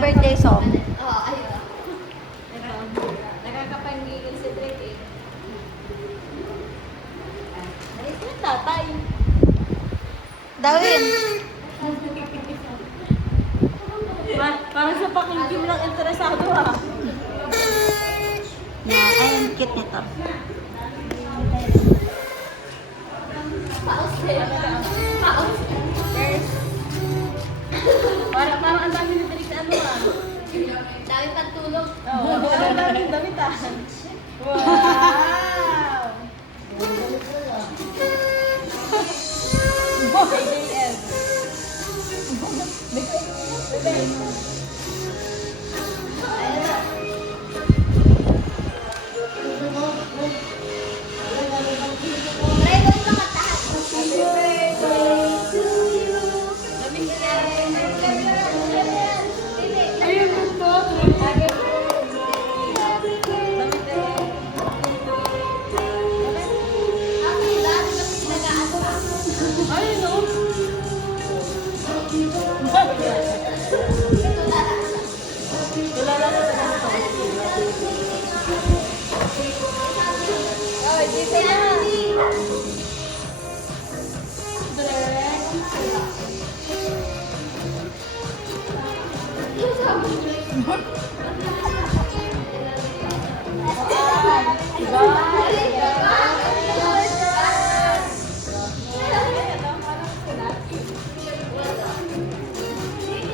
birthday song. Oo, ayun. Ito. Nakakapangigil si Drake eh. Alis na tatay. Dawin. Parang sa pakingkim lang interesado ha. Ay, ang cute nito. Paus eh. Paus. Parang ang dami ni Drake sa ano ah. Dami pagtulog. Oo, ang dami damitan. Wow! JJM.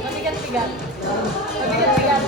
Mabigat-bigat. Mabigat-bigat.